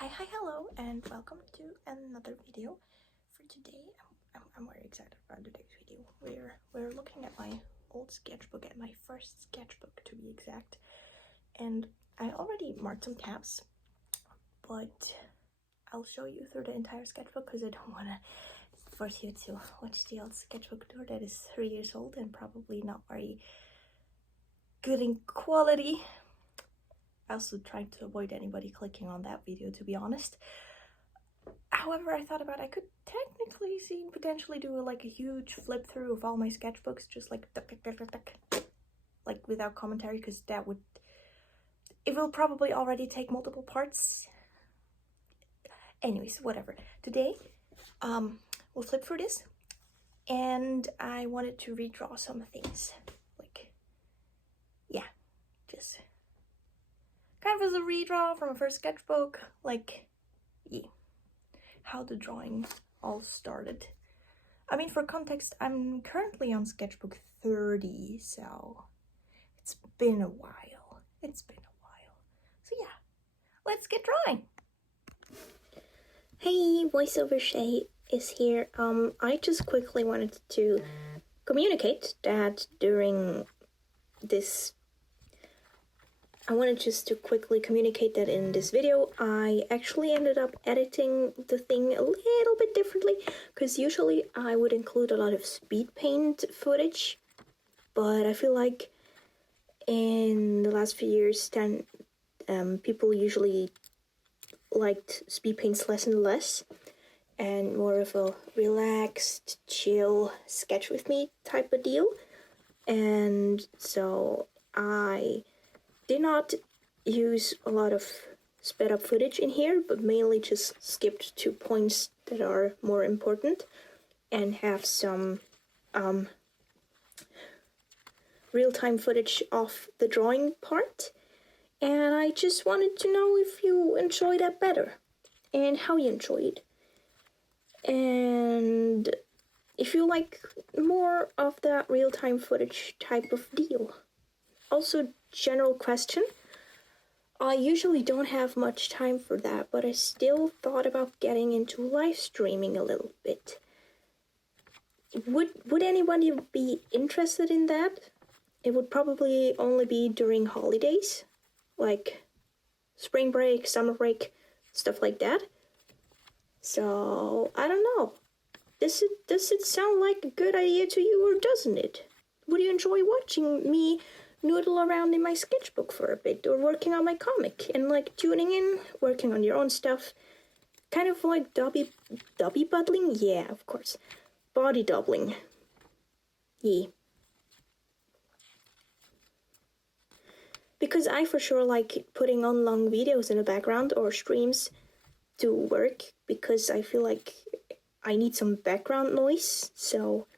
Hello, and welcome to another video. For today, I'm very excited about today's video. We're looking at my old sketchbook, at my first sketchbook to be exact, and I already marked some tabs, but I'll show you through the entire sketchbook because I don't want to force you to watch the old sketchbook tour that is 3 years old and probably not very good in quality. I also tried to avoid anybody clicking on that video, to be honest. However, I thought about I could technically potentially do like a huge flip through of all my sketchbooks, just like like without commentary, because it will probably already take multiple parts. Anyways, whatever. Today, we'll flip through this, and I wanted to redraw some things. Like, yeah, just kind of as a redraw from a first sketchbook, like, yeah, how the drawing all started. I mean, for context, I'm currently on sketchbook 30, so it's been a while. So yeah, let's get drawing. Hey, voiceover Shay is here. I just quickly wanted to communicate that during this I wanted just to quickly communicate that in this video, I actually ended up editing the thing a little bit differently, because usually I would include a lot of speed paint footage, but I feel like in the last few years, people usually liked speed paints less and less, and more of a relaxed, chill, sketch with me type of deal, and so I did not use a lot of sped up footage in here, but mainly just skipped to points that are more important and have some real-time footage of the drawing part. And I just wanted to know if you enjoy that better and how you enjoyed. And if you like more of that real-time footage type of deal. Also, general question. I usually don't have much time for that, but I still thought about getting into live streaming a little bit. Would anybody be interested in that? It would probably only be during holidays, like spring break, summer break, stuff like that. So, I don't know. Does it sound like a good idea to you, or doesn't it? Would you enjoy watching me noodle around in my sketchbook for a bit, or working on my comic and like tuning in, working on your own stuff, kind of like dubby buddling? Yeah, of course, body doubling. Yeah, because I for sure like putting on long videos in the background or streams to work, because I feel like I need some background noise. So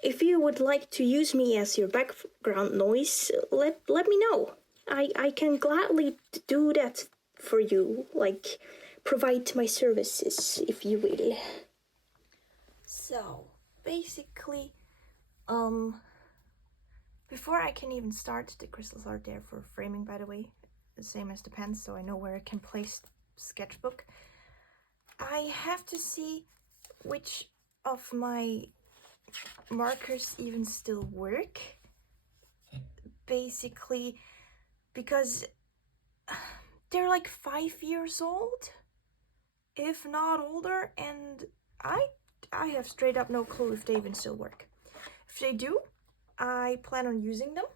if you would like to use me as your background noise, let me know. I can gladly do that for you, like provide my services, if you will. So, basically, before I can even start, the crystals are there for framing, by the way, the same as the pens, so I know where I can place sketchbook. I have to see which of my markers even still work, basically, because they're like 5 years old, if not older, and I have straight up no clue if they even still work. If they do, I plan on using them.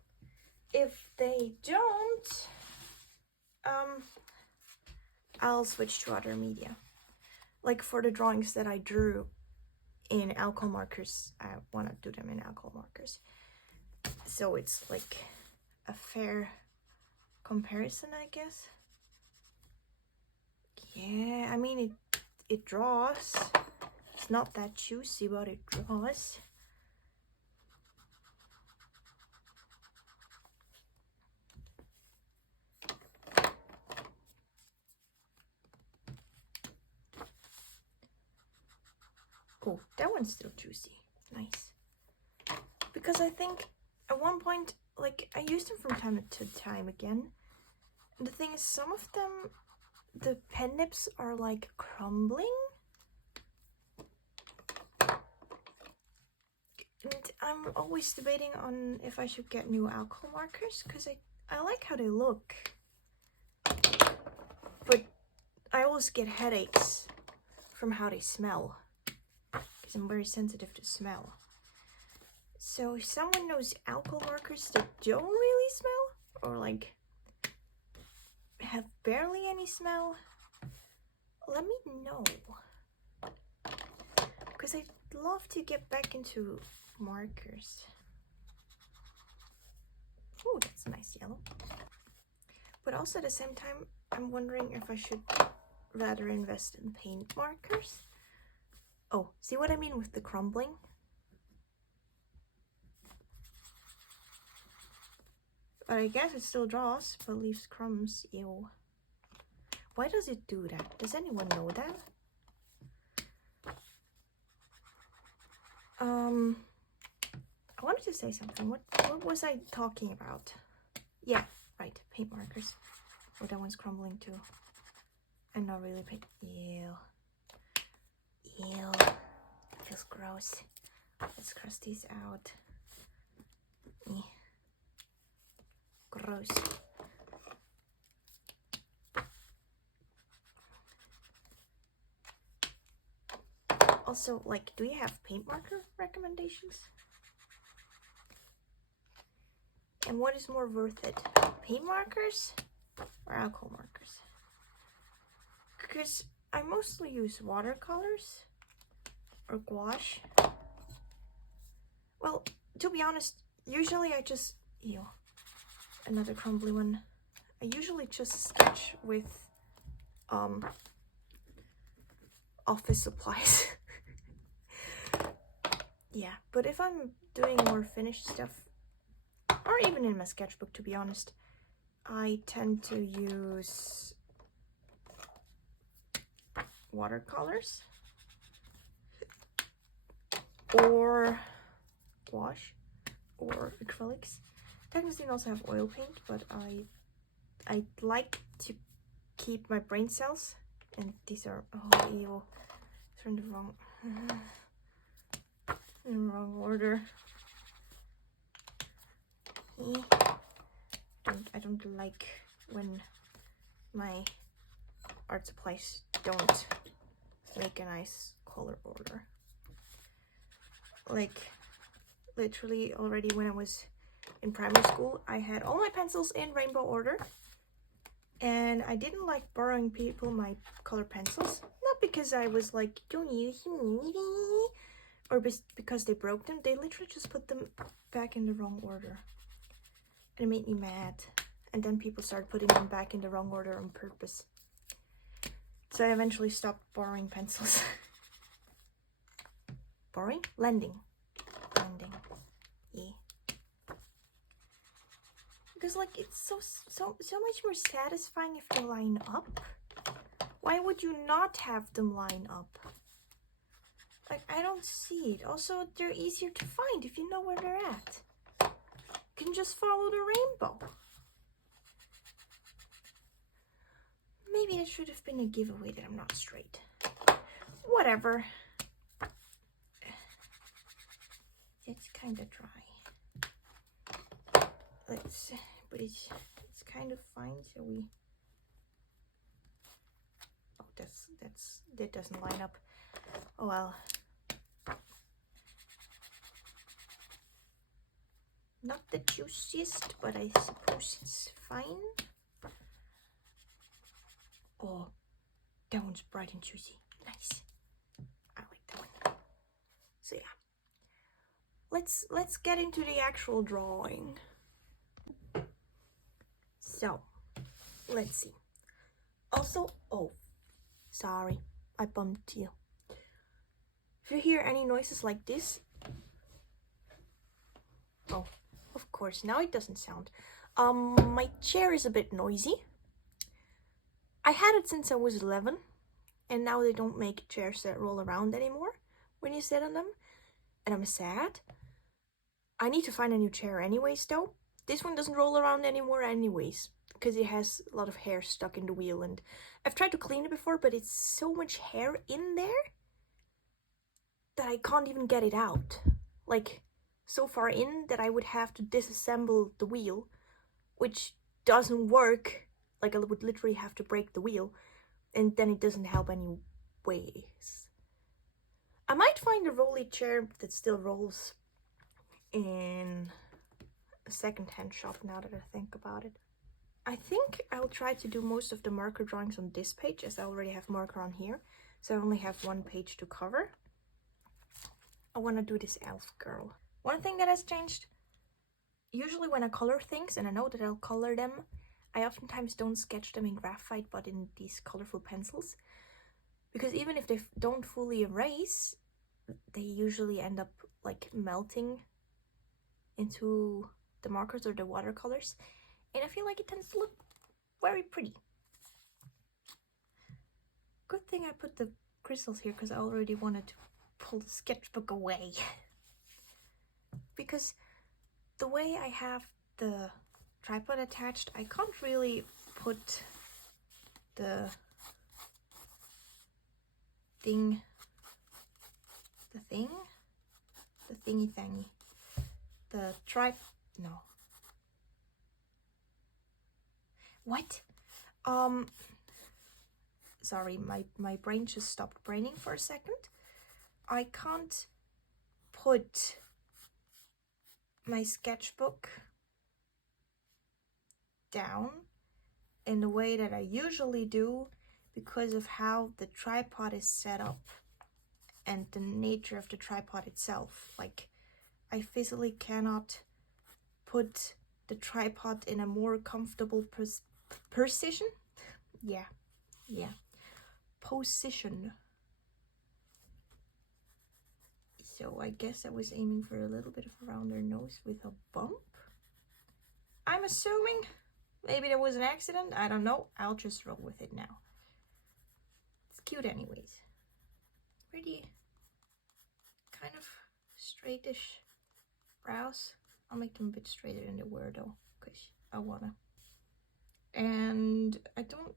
If they don't, I'll switch to other media. Like for the drawings that I drew in alcohol markers, I want to do them in alcohol markers. So it's like a fair comparison, I guess. Yeah, I mean, it draws. It's not that juicy, but it draws. Oh, that one's still juicy. Nice. Because I think at one point, like, I used them from time to time again. And the thing is, some of them the pen nibs are like crumbling. And I'm always debating on if I should get new alcohol markers, because I like how they look. But I always get headaches from how they smell, because I'm very sensitive to smell. So if someone knows alcohol markers that don't really smell, or like have barely any smell, let me know. Because I'd love to get back into markers. Oh, that's a nice yellow. But also at the same time, I'm wondering if I should rather invest in paint markers. Oh, see what I mean with the crumbling? But I guess it still draws, but leaves crumbs. Ew. Why does it do that? Does anyone know that? I wanted to say something. What was I talking about? Yeah, right, paint markers. Oh, that one's crumbling too. And not really paint. Ew. Ew. Feels gross. Let's cross these out. Gross. Also, like, do you have paint marker recommendations? And what is more worth it? Paint markers or alcohol markers? Because I mostly use watercolors or gouache. Well, to be honest, usually I just, ew, another crumbly one. I usually just sketch with office supplies. Yeah, but if I'm doing more finished stuff, or even in my sketchbook, to be honest, I tend to use watercolors or gouache or acrylics. Technically, I also have oil paint, but I like to keep my brain cells, and these are, oh ew, they're in the wrong order. I don't like when my art supplies don't make a nice color order. Like, literally already when I was in primary school, I had all my pencils in rainbow order, and I didn't like borrowing people my color pencils, not because I was like, don't use me, or because they broke them. They literally just put them back in the wrong order, and it made me mad. And then people started putting them back in the wrong order on purpose. So I eventually stopped borrowing pencils. Borrowing? Lending. Yeah. Because like it's so much more satisfying if they line up. Why would you not have them line up? Like, I don't see it. Also, they're easier to find if you know where they're at. You can just follow the rainbow. Maybe it should have been a giveaway that I'm not straight. Whatever. It's kind of dry. But it's kind of fine. So we. Oh, that doesn't line up. Oh well. Not the juiciest, but I suppose it's fine. Oh, that one's bright and juicy. Nice. I like that one. So yeah. Let's get into the actual drawing. So, let's see. Also, oh, sorry, I bumped you. If you hear any noises like this, oh, of course, now it doesn't sound. My chair is a bit noisy. I had it since I was 11, and now they don't make chairs that roll around anymore when you sit on them, and I'm sad. I need to find a new chair anyways, though. This one doesn't roll around anymore anyways. because it has a lot of hair stuck in the wheel, and I've tried to clean it before, but it's so much hair in there that I can't even get it out. Like, so far in that I would have to disassemble the wheel, which doesn't work. Like, I would literally have to break the wheel, and then it doesn't help any ways. I might find a rolly chair that still rolls in a second-hand shop now that I think about it. I think I'll try to do most of the marker drawings on this page, as I already have marker on here, so I only have one page to cover. I want to do this elf girl. One thing that has changed, usually when I color things, and I know that I'll color them, I oftentimes don't sketch them in graphite but in these colorful pencils, because even if they don't fully erase, they usually end up like melting into the markers or the watercolors, and I feel like it tends to look very pretty. Good thing I put the crystals here, because I already wanted to pull the sketchbook away. Because the way I have the tripod attached, I can't really put the thingy thingy, no. What? Sorry, my brain just stopped braining for a second. I can't put my sketchbook down in the way that I usually do because of how the tripod is set up and the nature of the tripod itself. Like, I physically cannot put the tripod in a more comfortable position. Position. So I guess I was aiming for a little bit of a rounder nose with a bump. I'm assuming. Maybe there was an accident. I don't know. I'll just roll with it now. It's cute anyways. Pretty kind of straightish brows. I'll make them a bit straighter than they were though, because I wanna. And I don't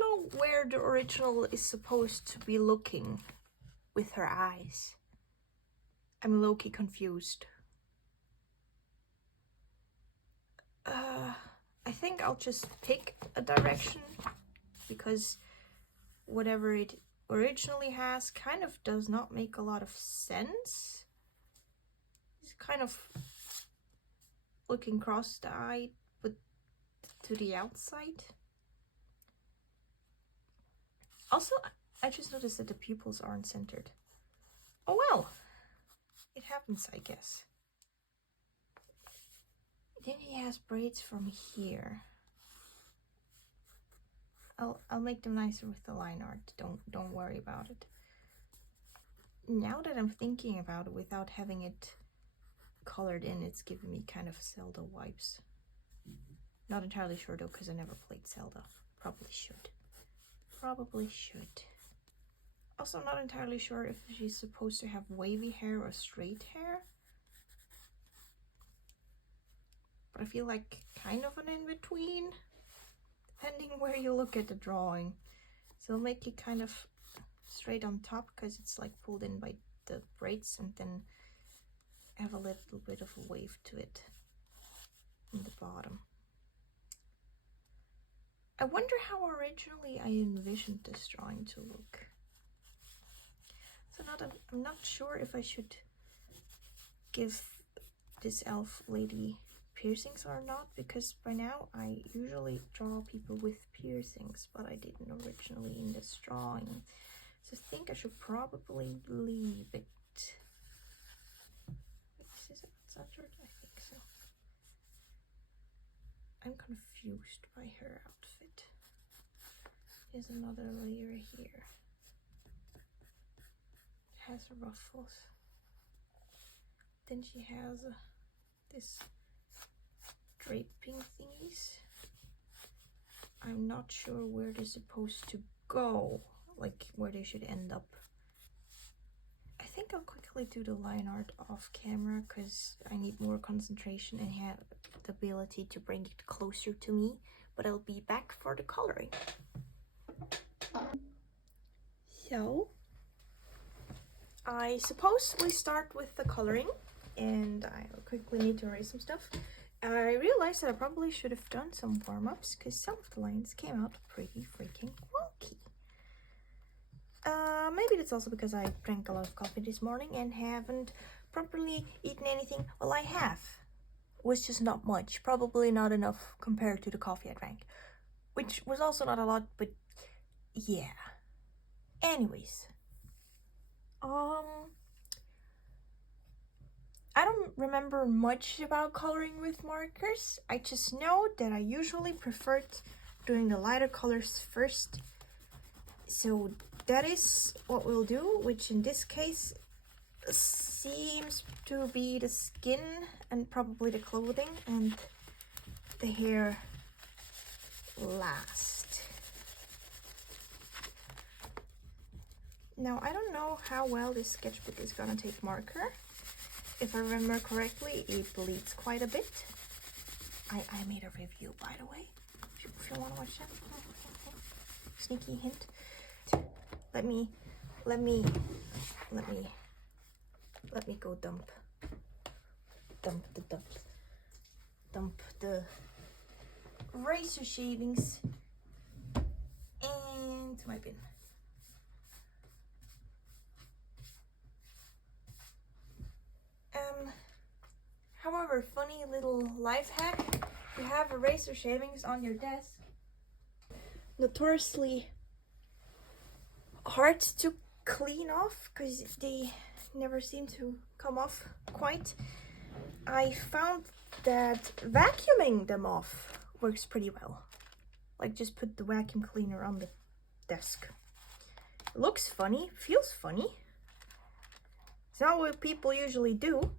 know where the original is supposed to be looking with her eyes. I'm low-key confused. I think I'll just pick a direction, because whatever it originally has kind of does not make a lot of sense. It's kind of looking across the eye, but to the outside. Also, I just noticed that the pupils aren't centered. Oh well, it happens, I guess. Then he has braids from here. I'll make them nicer with the line art. Don't worry about it. Now that I'm thinking about it without having it colored in, it's giving me kind of Zelda vibes. Not entirely sure though, because I never played Zelda. Probably should. Also not entirely sure if she's supposed to have wavy hair or straight hair. But I feel like kind of an in-between, depending where you look at the drawing. So I'll make it kind of straight on top, because it's like pulled in by the braids, and then have a little bit of a wave to it in the bottom. I wonder how originally I envisioned this drawing to look. So I'm not sure if I should give this elf lady piercings or not, because by now I usually draw people with piercings, but I didn't originally in this drawing. So I think I should probably leave it. Is it centered? I think so. I'm confused by her outfit. Here's another layer here. It has ruffles. Then she has this draping thingies. I'm not sure where they're supposed to go, like where they should end up. I think I'll quickly do the line art off camera, because I need more concentration and have the ability to bring it closer to me but I'll be back for the coloring. So I suppose we start with the coloring, and I quickly need to erase some stuff. I realized that I probably should have done some warm-ups because some of the lines came out pretty freaking wonky. Maybe that's also because I drank a lot of coffee this morning and haven't properly eaten anything. Well, I have. It was just not much. Probably not enough compared to the coffee I drank. Which was also not a lot, but yeah. Anyways. I don't remember much about coloring with markers. I just know that I usually preferred doing the lighter colors first. So that is what we'll do, which in this case seems to be the skin and probably the clothing, and the hair last. Now I don't know how well this sketchbook is gonna take marker. If I remember correctly, it bleeds quite a bit. I made a review, by the way, if you want to watch that. Sneaky hint. Let me go dump the razor shavings into my bin. However, funny little life hack: you have a razor shavings on your desk, notoriously hard to clean off because they never seem to come off quite. I found that vacuuming them off works pretty well. Like, just put the vacuum cleaner on the desk. It looks funny, feels funny. It's not what people usually do,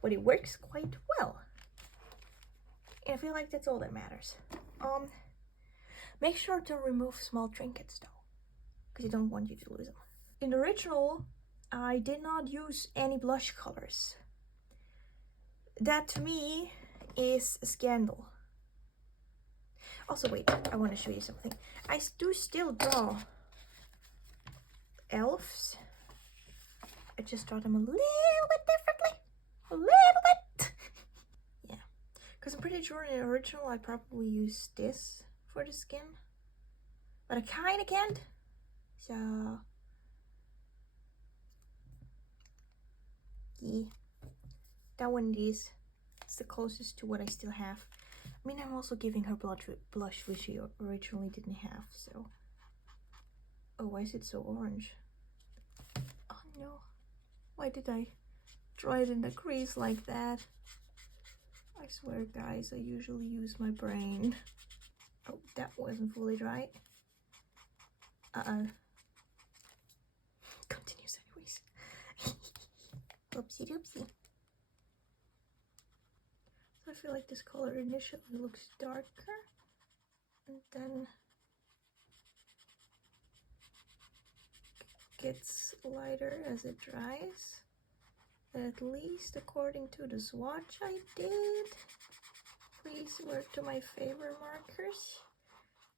but it works quite well. And I feel like that's all that matters. Make sure to remove small trinkets though, because I don't want you to lose them. In the original, I did not use any blush colors. That to me is a scandal. Also, wait, I want to show you something. I do still draw elves. I just draw them a little bit differently. A little bit. Yeah, because I'm pretty sure in the original I probably used this for the skin, but I kind of can't. So yeah, that one is. It's the closest to what I still have. I mean, I'm also giving her blush which she originally didn't have, so. Oh, why is it so orange? Oh no. Why did I draw it in the crease like that? I swear, guys, I usually use my brain. Oh, that wasn't fully dry. Continues anyways. Oopsie doopsie. So I feel like this color initially looks darker, and then gets lighter as it dries. At least according to the swatch I did. Please work to my favorite markers,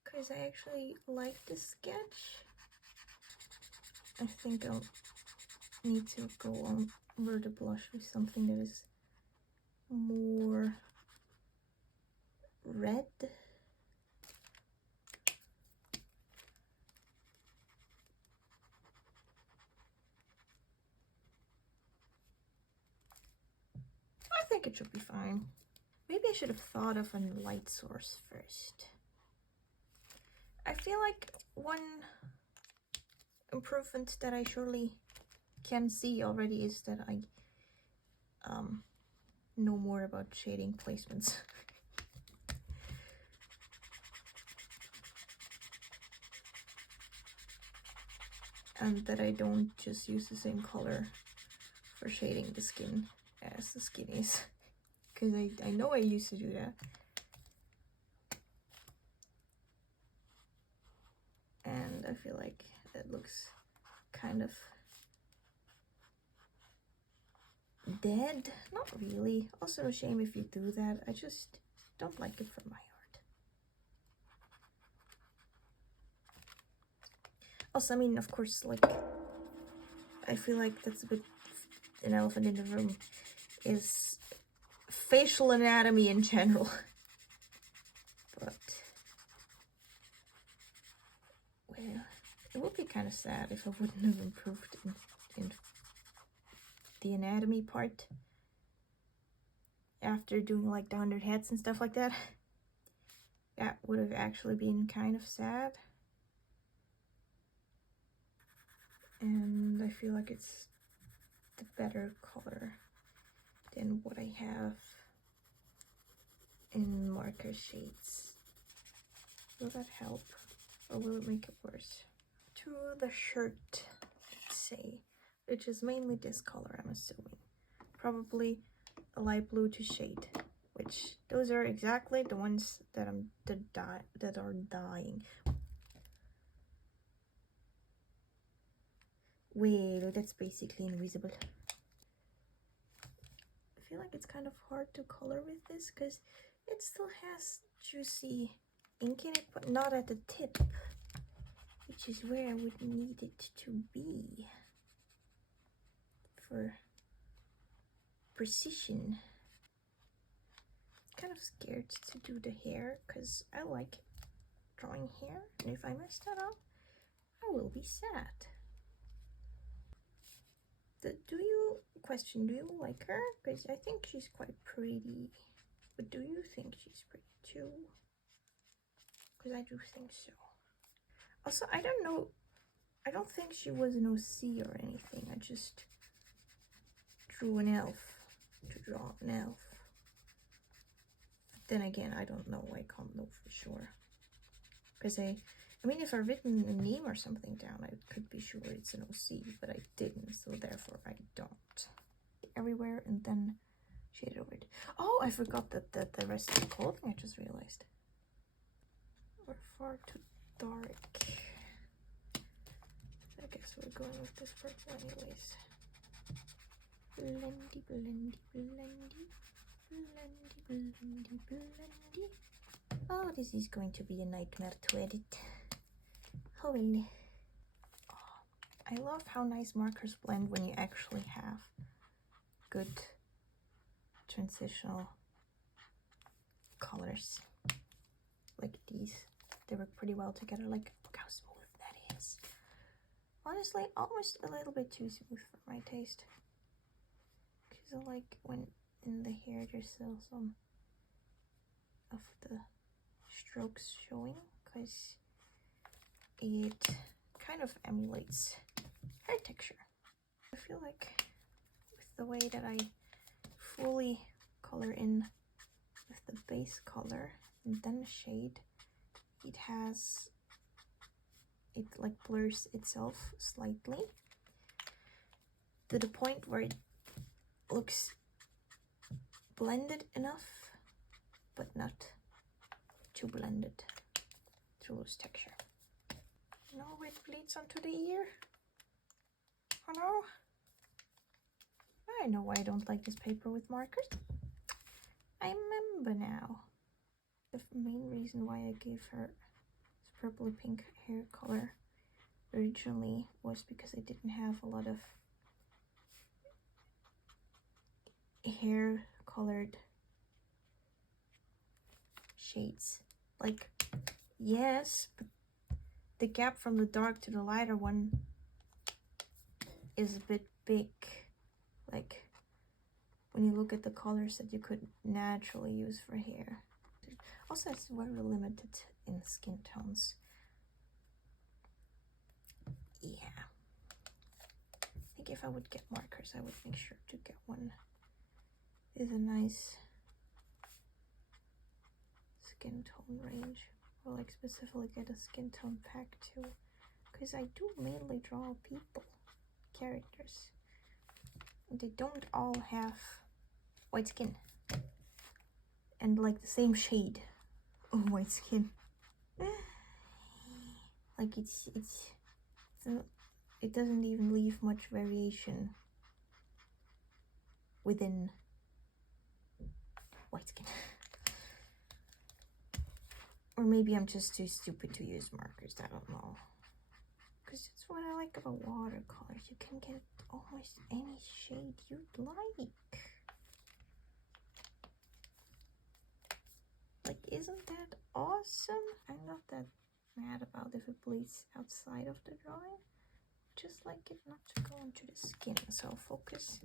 because I actually like this sketch. I think I'll need to go over the blush with something that is more red. I think it should be fine. Maybe I should have thought of a light source first. I feel like one improvement that I surely can see already is that I know more about shading placements. And that I don't just use the same color for shading the skin as the skin is. Because I know I used to do that. And I feel like that looks kind of dead. Not really. Also a shame if you do that. I just don't like it for my art. Also, I mean, of course, like, I feel like that's a bit an elephant in the room, is facial anatomy in general. But, well, it would be kind of sad if I wouldn't have improved in the anatomy part after doing like the 100 heads and stuff like that. That would have actually been kind of sad. And I feel like it's the better color than what I have in marker shades. Will that help, or will it make it worse? To the shirt, let's say, which is mainly this color, I'm assuming. Probably a light blue to shade, which those are exactly the ones that that are dying. Wait, that's basically invisible. I feel like it's kind of hard to color with this because it still has juicy ink in it, but not at the tip, which is where I would need it to be for precision. Kind of scared to do the hair because I like drawing hair, and if I mess that up, I will be sad. Do you like her? Because I think she's quite pretty. But do you think she's pretty too? Because I do think so. Also, I don't know. I don't think she was an OC or anything. I just drew an elf to draw an elf. But then again, I don't know. I can't know for sure. Because I mean, if I've written a name or something down, I could be sure it's an OC, but I didn't, so therefore I don't. Everywhere and then shade over it. Oh, I forgot that the rest of the clothing, I just realized. We're far too dark. I guess we're going with this purple anyways. Blendy, blendy, blendy. Blendy, blendy, blendy. Oh, this is going to be a nightmare to edit. Oh well. Oh, I love how nice markers blend when you actually have good transitional colors. Like these. They work pretty well together. Like, look how smooth that is. Honestly, almost a little bit too smooth for my taste. Because I like when in the hair there's still some of the strokes showing. Because it kind of emulates hair texture. I feel like with the way that I fully color in with the base color and then the shade, it like blurs itself slightly to the point where it looks blended enough but not too blended to lose texture. No, it bleeds onto the ear. Oh no. I know why I don't like this paper with markers. I remember now. The main reason why I gave her this purple pink hair color originally was because I didn't have a lot of hair colored shades. Like, yes, but the gap from the dark to the lighter one is a bit big. Like, when you look at the colors that you could naturally use for hair. Also, it's very limited in skin tones. Yeah. I think if I would get markers, I would make sure to get one with a nice skin tone range. Or like specifically get a skin tone pack too. Because I do mainly draw people, characters. And they don't all have white skin. And like the same shade of white skin. Like it doesn't even leave much variation within white skin. Or maybe I'm just too stupid to use markers, I don't know. because that's what I like about watercolors. You can get almost any shade you'd like. Like, isn't that awesome? I'm not that mad about if it bleeds outside of the drawing. Just like it not to go into the skin, so I'll focus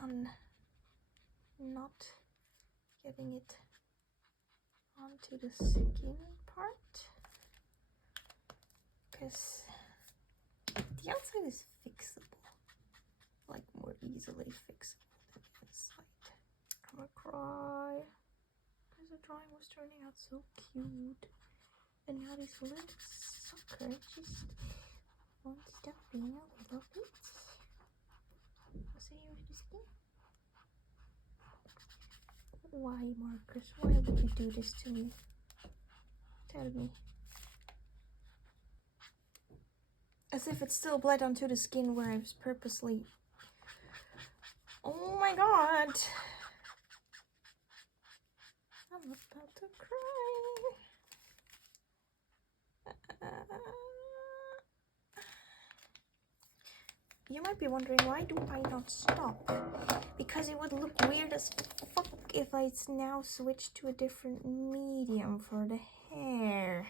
on not getting it onto the skin part, because the outside is fixable, like more easily fixable than the inside. I'm gonna cry because the drawing was turning out so cute, and now this little sucker just won't stop being a little bit. I'll see you with the skin. Why, Marcus? Why would you do this to me? Tell me. As if it still bled onto the skin where I was purposely... Oh my god! I'm about to cry. You might be wondering, why do I not stop? Because it would look weird as fuck if I now switch to a different medium for the hair.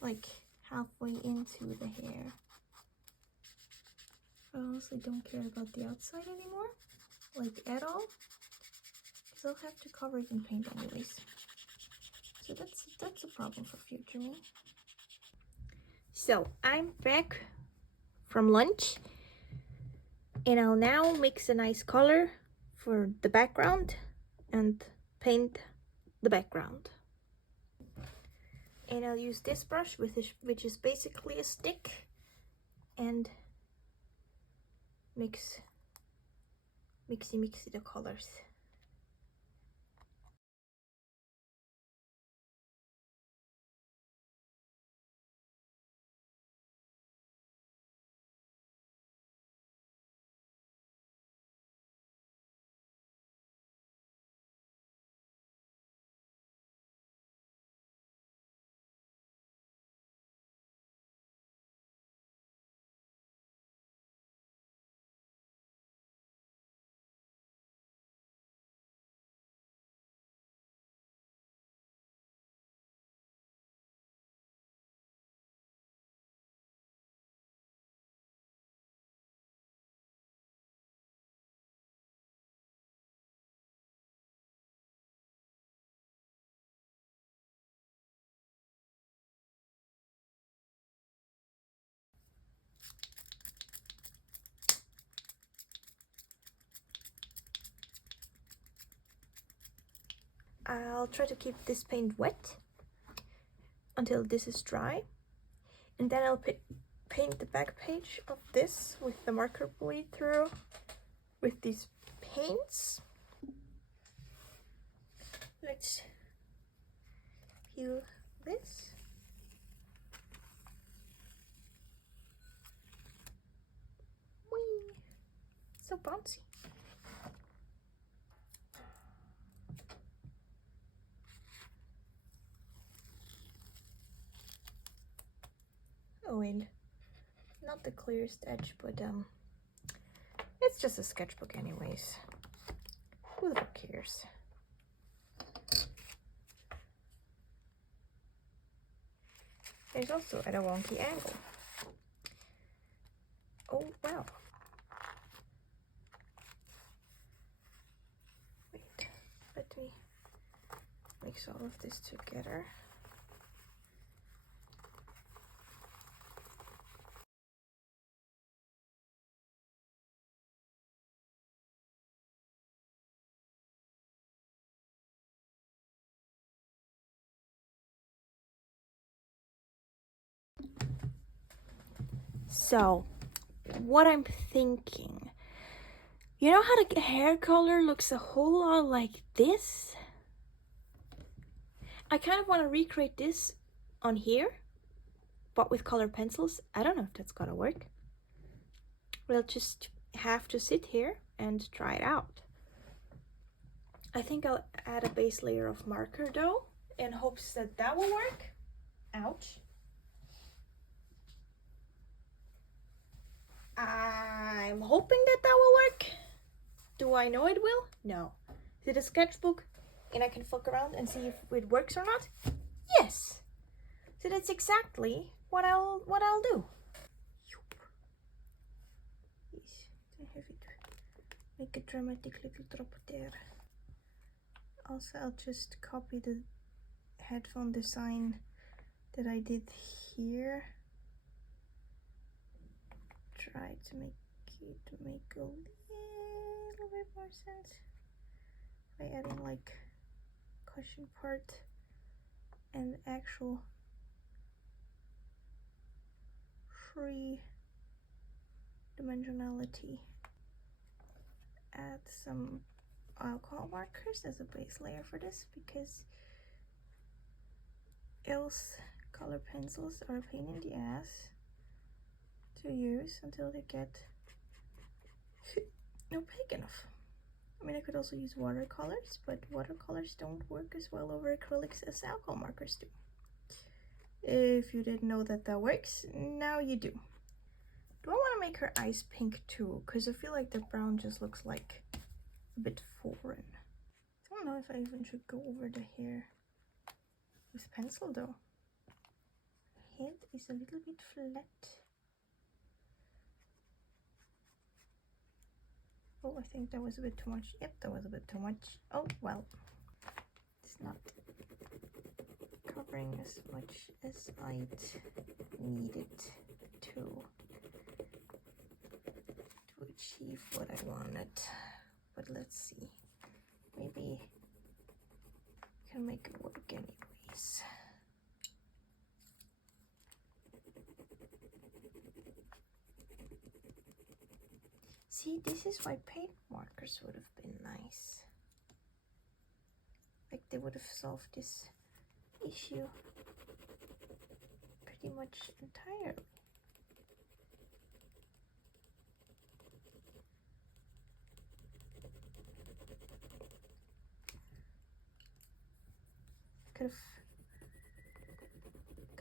Like, halfway into the hair. I honestly don't care about the outside anymore. Like, at all. Because I'll have to cover it in paint anyways. So that's a problem for future me. So, I'm back from lunch. And I'll now mix a nice color for the background and paint the background. And I'll use this brush, which is basically a stick, and mixy the colors. I'll try to keep this paint wet until this is dry, and then I'll paint the back page of this with the marker bleed through with these paints. Let's peel this. Whee! So bouncy. Oh, and not the clearest edge, but it's just a sketchbook anyways. Who the fuck cares? There's also at a wonky angle. Oh wow. Wait, let me mix all of this together. So, what I'm thinking, you know how the hair color looks a whole lot like this? I kind of want to recreate this on here, but with colored pencils. I don't know if that's gonna work. We'll just have to sit here and try it out. I think I'll add a base layer of marker though, in hopes that that will work. Ouch. hoping that that will work. Do I know it will? No. Is it a sketchbook? And I can fuck around and see if it works or not? Yes! So that's exactly what I'll do. Make a dramatic little drop there. Also, I'll just copy the headphone design that I did here. Try to make it make a little bit more sense by adding like cushion part and actual three-dimensionality. Add some alcohol markers as a base layer for this, because else color pencils are a pain in the ass to use until they get opaque enough. I mean, I could also use watercolors, but watercolors don't work as well over acrylics as alcohol markers do. If you didn't know that that works, now you do. Do I want to make her eyes pink too? Because I feel like the brown just looks like a bit foreign. I don't know if I even should go over the hair with pencil though. Head is a little bit flat. Oh, I think that was a bit too much. Yep, that was a bit too much. Oh, well. It's not covering as much as I'd needed to achieve what I wanted. But let's see. Maybe I can make it work anyways. See, this is why paint markers would have been nice. Like, they would have solved this issue pretty much entirely. Could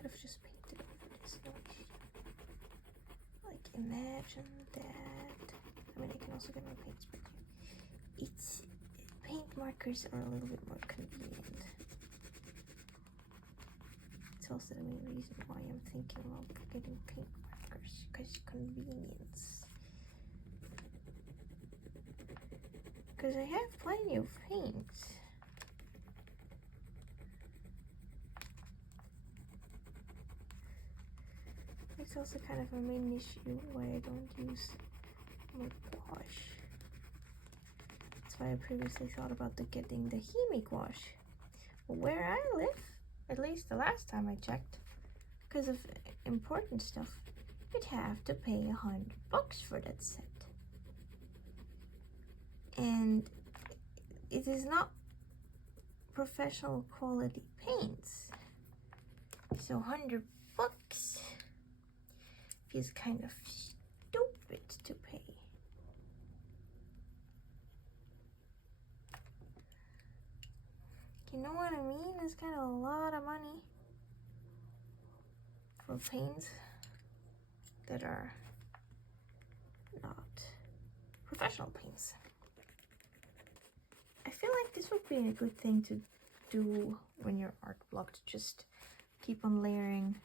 have just painted over this much. Like, imagine that. I mean, I can also get my paints, but it's paint markers are a little bit more convenient. It's also the main reason why I'm thinking about getting paint markers, because convenience. Because I have plenty of paints. It's also kind of a main issue why I don't use my gouache. That's why I previously thought about getting the Hemi gouache. But where I live, at least the last time I checked, because of important stuff, you'd have to pay $100 for that set. And it is not professional quality paints. So $100 feels kind of stupid to pay. You know what I mean? It's kind of a lot of money for paints that are not professional paints. I feel like this would be a good thing to do when you're art blocked. Just keep on layering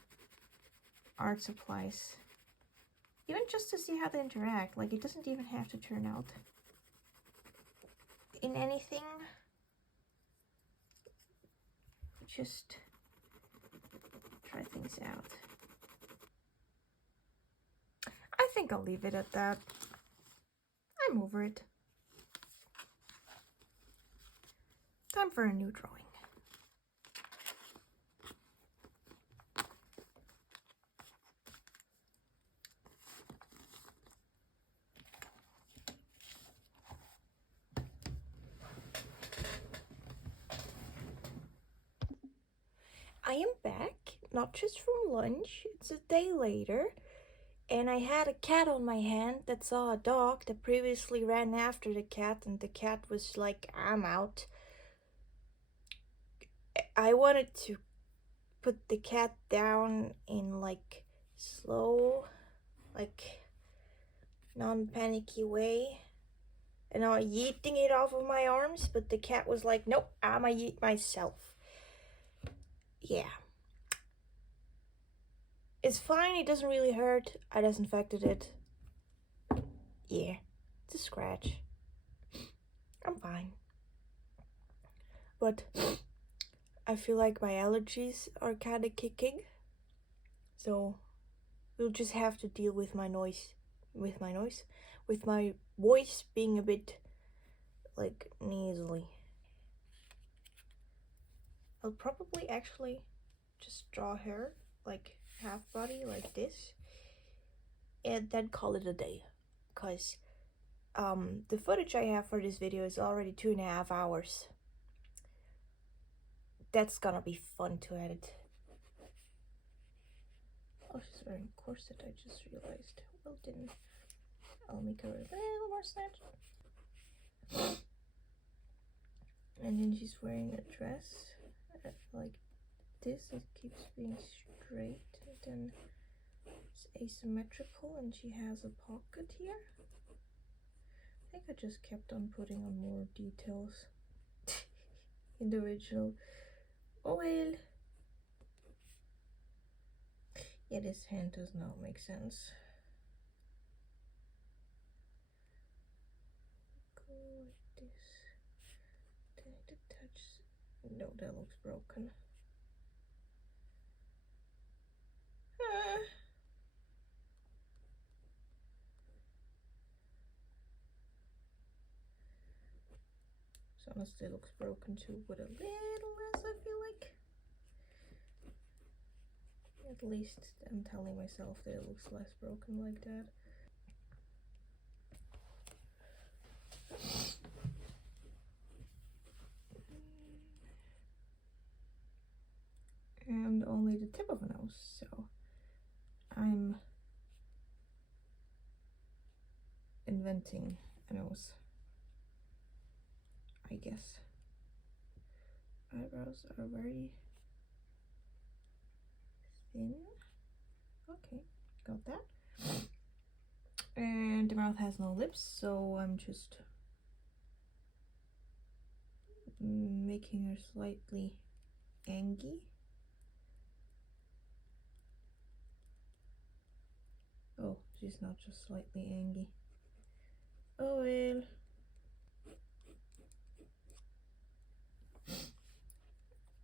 art supplies. Even just to see how they interact. Like, it doesn't even have to turn out in anything. Just try things out. I think I'll leave it at that. I'm over it. Time for a new drawing. I am back, not just from lunch, it's a day later, and I had a cat on my hand that saw a dog that previously ran after the cat, and the cat was like, I'm out. I wanted to put the cat down in like slow, like non-panicky way. And I'm yeeting it off of my arms, but the cat was like, nope, I'ma yeet myself. Yeah. It's fine, it doesn't really hurt. I disinfected it. Yeah, it's a scratch. I'm fine. But I feel like my allergies are kind of kicking. So we'll just have to deal with my noise. With my voice being a bit like nasally. I'll probably actually just draw her like half body like this and then call it a day, because the footage I have for this video is already 2.5 hours. That's gonna be fun to edit. Oh, she's wearing a corset, I just realized. Well, didn't. I'll make her a little more snatch. And then she's wearing a dress like this. It keeps being straight, and then it's asymmetrical, and she has a pocket here. I think I just kept on putting on more details in the original. Oh well. Yeah, this hand does not make sense. Go like this. Then I touch. No, that looks broken. This honestly looks broken too, but a little less, I feel like. At least I'm telling myself that it looks less broken like that. And only the tip of a nose, so I'm inventing a nose, I guess. Eyebrows are very thin. Okay, got that. And the mouth has no lips, so I'm just making her slightly angry. Oh, she's not just slightly angry. Oh well.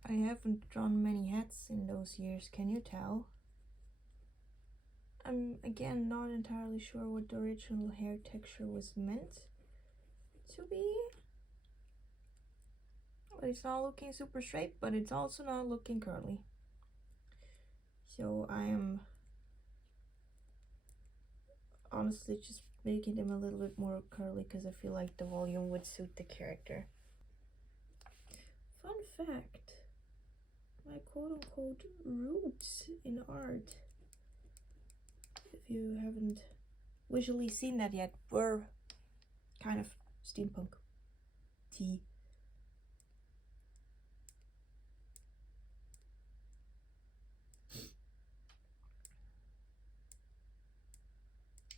I haven't drawn many hats in those years, can you tell? I'm again not entirely sure what the original hair texture was meant to be. But it's not looking super straight, but it's also not looking curly. So I am honestly just making them a little bit more curly because I feel like the volume would suit the character. Fun fact, my quote-unquote roots in art, if you haven't visually seen that yet, were kind of steampunk tea.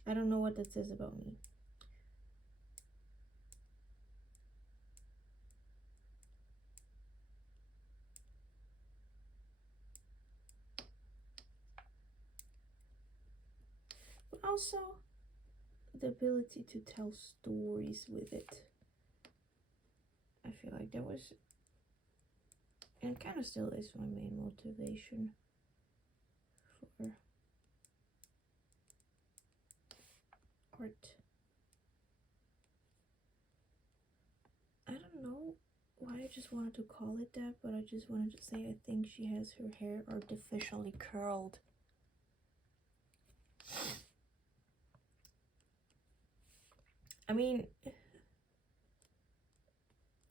I don't know what that says about me. But also the ability to tell stories with it. I feel like that was, and kind of still is, my main motivation for art. I don't know why I just wanted to call it that, but I just wanted to say I think she has her hair artificially curled. I mean,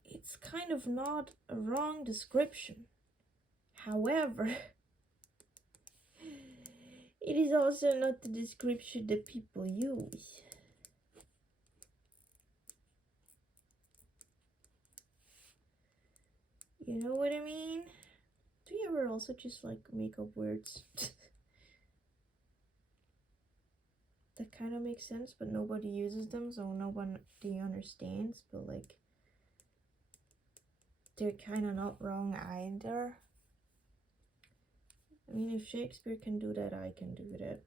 it's kind of not a wrong description. However, it is also not the description that people use. You know what I mean? Do you ever also just like make up words that kind of makes sense, but nobody uses them, so nobody understands, but like they're kind of not wrong either. I mean, if Shakespeare can do that, I can do that.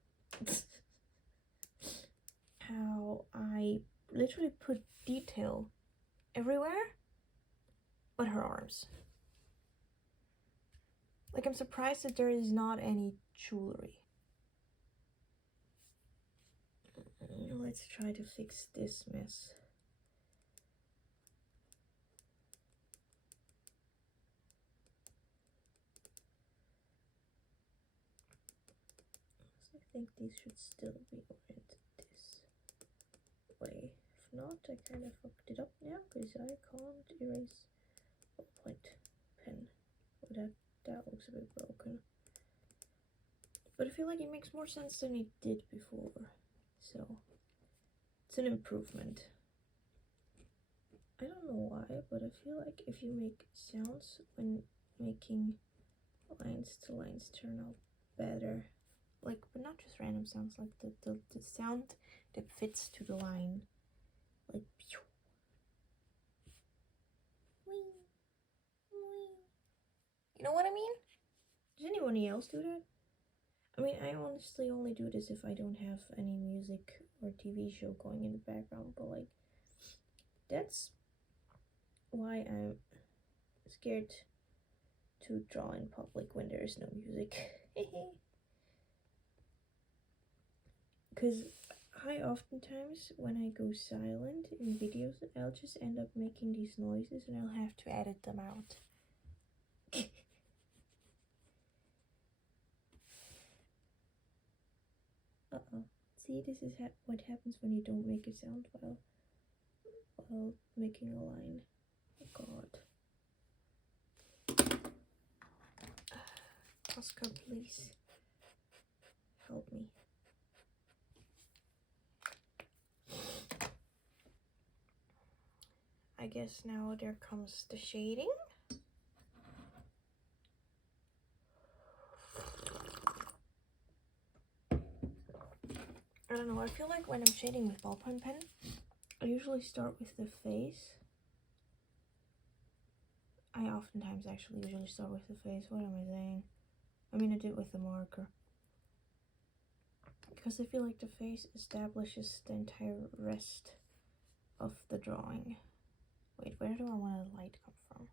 How I literally put detail everywhere but her arms. Like, I'm surprised that there is not any jewelry. Let's try to fix this mess. So I think these should still be oriented this way. If not, I kind of fucked it up now because I can't erase ballpoint pen. Oh, that looks a bit broken. But I feel like it makes more sense than it did before. So it's an improvement. I don't know why, but I feel like if you make sounds when making lines, the lines turn out better. Like, but not just random sounds, like the sound that fits to the line. Like, pew. You know what I mean? Does anybody else do that? I mean, I honestly only do this if I don't have any music or TV show going in the background, but like, that's why I'm scared to draw in public when there is no music. Because I oftentimes, when I go silent in videos, I'll just end up making these noises and I'll have to edit them out. Uh-oh. See, this is what happens when you don't make a sound while making a line. Oh god. Oscar, please help me. I guess now there comes the shading. I don't know, I feel like when I'm shading with ballpoint pen, I usually start with the face. I oftentimes actually usually start with the face. What am I saying? I mean, I do it with the marker. Because I feel like the face establishes the entire rest of the drawing. Wait, where do I want the light come from?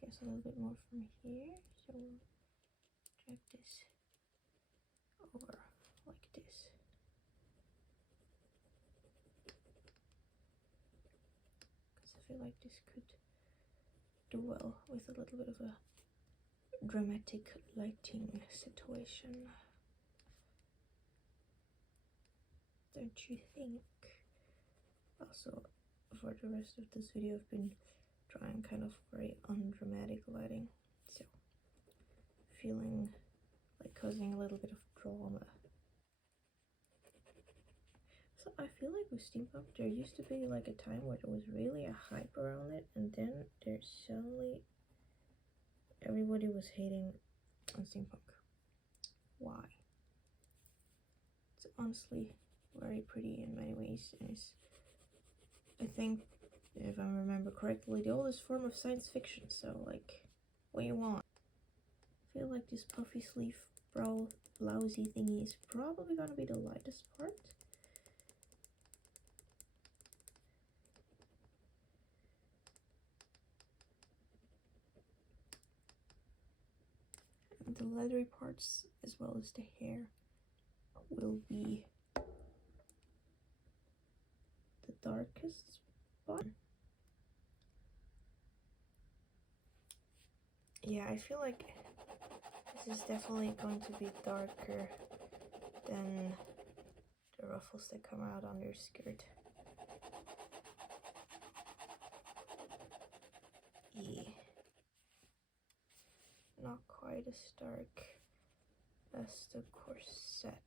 Guess a little bit more from here. So we'll drag this over like this. Because I feel like this could do well with a little bit of a dramatic lighting situation. Don't you think? Also, for the rest of this video, I've been drawing kind of very undramatic lighting, so feeling like causing a little bit of drama. So I feel like with steampunk, there used to be like a time where there was really a hype around it, and then there's suddenly everybody was hating on steampunk. Why? It's honestly very pretty in many ways, and it's, I think, if I remember correctly, the oldest form of science fiction, so like, what do you want? I feel like this puffy sleeve blousey thingy is probably gonna be the lightest part. And the leathery parts, as well as the hair, will be the darkest spot. Yeah, I feel like this is definitely going to be darker than the ruffles that come out on your skirt. Yeah. Not quite as dark as the corset.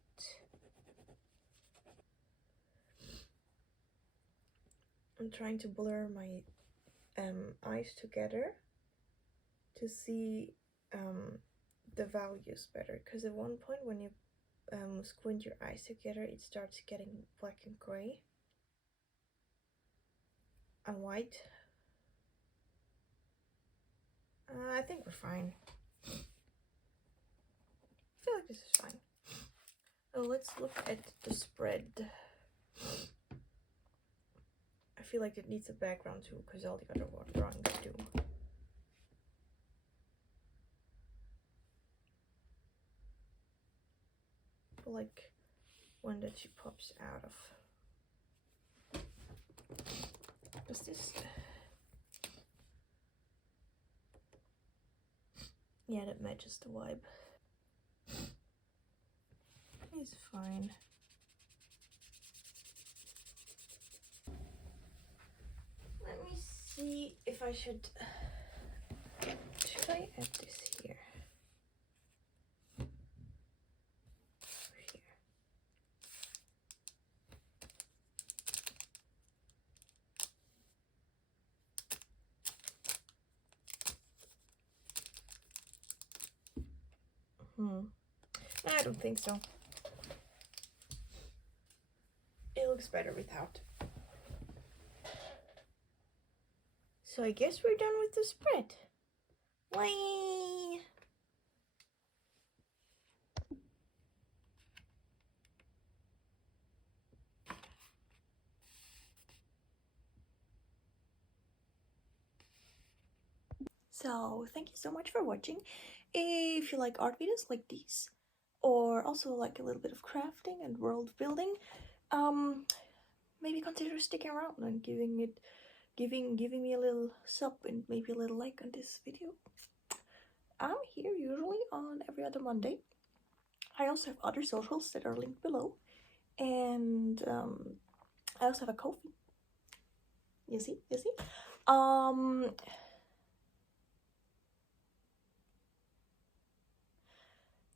I'm trying to blur my eyes together to see the values better, because at one point when you squint your eyes together, it starts getting black and gray and white. I think we're fine. I feel like this is fine. Oh, let's look at the spread. I feel like it needs a background too, because all the other drawings do. But like one that she pops out of. Does this? Yeah, that matches the vibe. It's fine. Let me see if I should I add this here? Or here? I don't think so. It looks better without. So I guess we're done with the spread. Whee! So thank you so much for watching. If you like art videos like these, or also like a little bit of crafting and world building, maybe consider sticking around and giving me a little sub and maybe a little like on this video. I'm here usually on every other Monday. I also have other socials that are linked below, and I also have a Ko-fi. You see.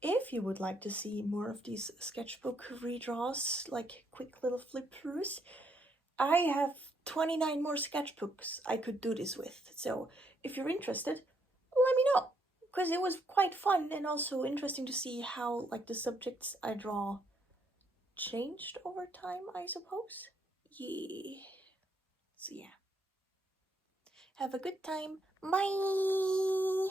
If you would like to see more of these sketchbook redraws, like quick little flip throughs, I have 29 more sketchbooks I could do this with. So if you're interested, let me know, because it was quite fun and also interesting to see how like the subjects I draw changed over time, I suppose. Yeah. So yeah. Have a good time. Bye!